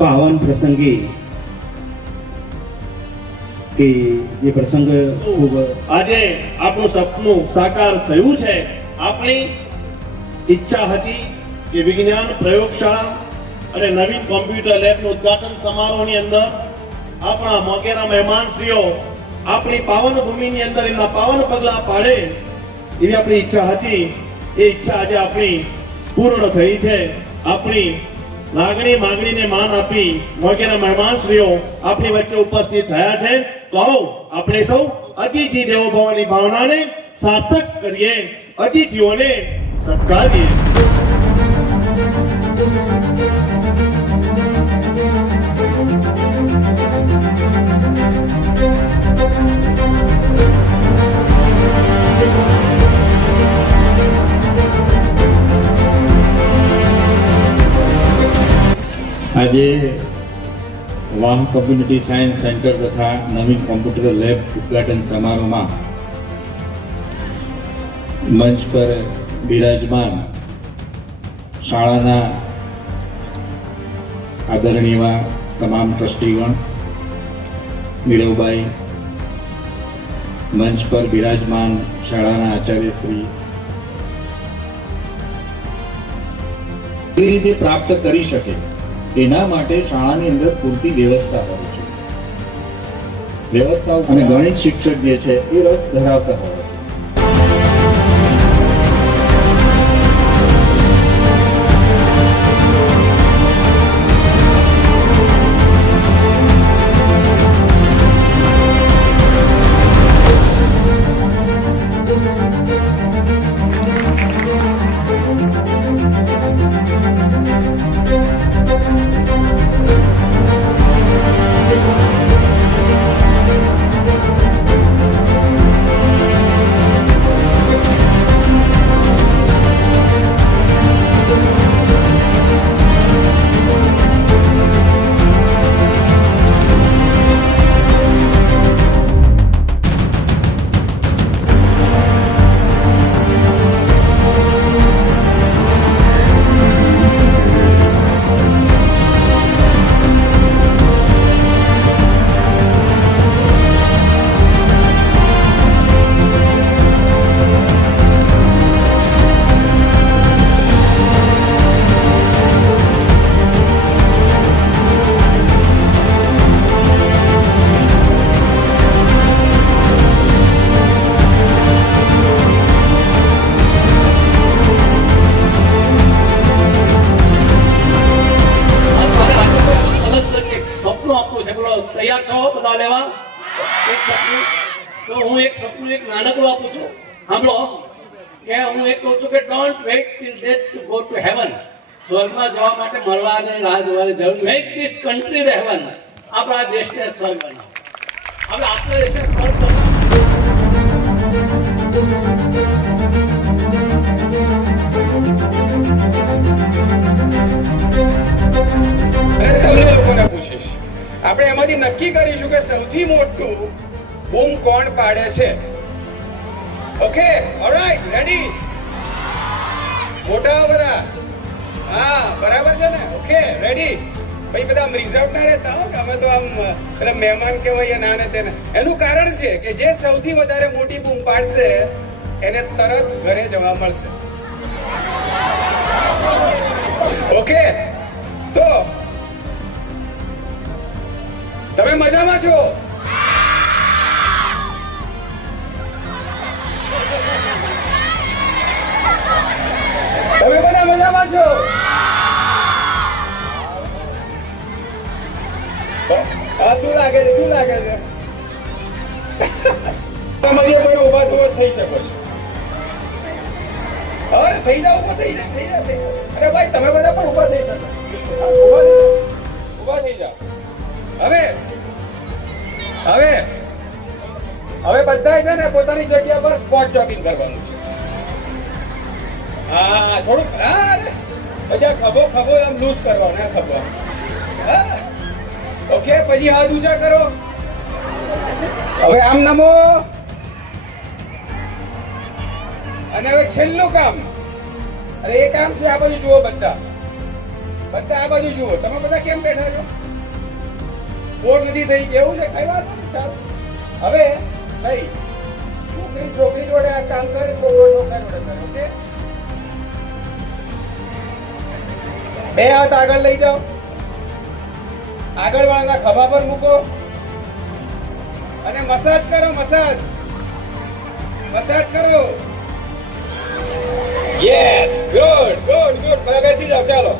पावन प्रसंगे કે જે પ્રસંગ ખૂબ આજે આપણું સપનું સાકાર થયું છે. આપણી ઈચ્છા હતી કે વિજ્ઞાન પ્રયોગશાળા અને નવીન કોમ્પ્યુટર લેબનું ઉદ્ઘાટન સમારોહની અંદર આપણા મોગેરા મહેમાનશ્રીઓ આપણી પાવન ભૂમિની અંદર એમના પાવન પગલા પાડે એવી આપણી ઈચ્છા હતી. એ ઈચ્છા આજે આપણી પૂર્ણ થઈ છે. આપણી લાગણી માંગણીને માન આપી મોગેરા મહેમાનશ્રીઓ આપણી વચ્ચે ઉપસ્થિત થયા છે. તો આવો આપણે સૌ અતિથિ દેવો ભવની ભાવનાને સાર્થક કરીએ, અતિથિઓને સત્કારીએ. આજે વાહ કમ્યુનિટી સાયન્સ સેન્ટર તથા નવીન કોમ્પ્યુટર લેબ ઉદ્ઘાટન સમારોહમાં મંચ પર બિરાજમાન શાળાના આદરણીય તમામ ટ્રસ્ટીગણ, નીરવભાઈ, મંચ પર બિરાજમાન શાળાના આચાર્યશ્રી, એ રીતે પ્રાપ્ત કરી શકે એના માટે શાળાની અંદર પૂરતી વ્યવસ્થા હોવી જોઈએ. વ્યવસ્થા અને ગણિત શિક્ષક જે છે એ રસ ધરાવતા હોય. તૈયાર છો બધા લેવા એક સપનું? તો હું એક સપનું એક નાનકડું આપું છું, સાંભળો. કે હું એક કહું છું કે don't wait till death to go to heaven. સ્વર્ગમાં જવા માટે મરવાને રાહ જોવાની જરૂર. Make this country the heaven. આપણા દેશને સ્વર્ગ બનાવો. હવે આપણા દેશને સ્વર્ગ બનાવો. તમને લોકોને પૂછીશ, આપણે એમાંથી નક્કી કરીશું કે સૌથી મોટું બૂમ કોણ પાડે છે. Okay, alright, ready? મોટા બધા? હા, બરાબર છે ને? Okay, ready? ભાઈ બધા આમ રિઝર્વ ના રહેતા હો કે અમે તો આમ પેલા મહેમાન કહેવાય ના ને તેને. એનું કારણ છે કે જે સૌથી વધારે મોટી બૂમ પાડશે એને તરત ઘરે જવા મળશે. ઓકે, તો તમે મજામાં છો? તમે બધા મજામાં છો? શું લાગે છે? શું લાગે છે? તમે કોઈ ઉભા થવો થઈ શકો છો. અરે થઈ જાઓ, ઉભા થઈ જાઓ, થઈ જાઓ. અરે ભાઈ તમે બધા પણ ઉભા થઈ શકો. ઉભા થઈ જાઓ. હવે બધા છે ને પોતાની જગ્યા પર સ્પોટ જોગિંગ કરવાનું છે. હા થોડુંક હા પછી ખભો આમ લૂઝ કરવાનો ખભો. હા ઓકે પછી હાથ ઊંચા કરો. હવે આમ નમો. અને હવે છેલ્લું કામ. અરે એ કામ છે આ બાજુ જુઓ બધા આ બાજુ જુઓ. તમે બધા કેમ બેઠા છો? બોર નથી થઈ કેવું છે? કઈ વાત નહીં. ચાલો હવે ભાઈ છોકરી જોડે આ કામ કરે, છોકરો છોકરા જોડે કરે. ઓકે બે હાથ આગળ લઈ જાઓ. આગળ વાળાના ખભા પર મૂકો અને મસાજ કરો. મસાજ કરો. Yes good. બધા બેસી જાઓ. ચાલો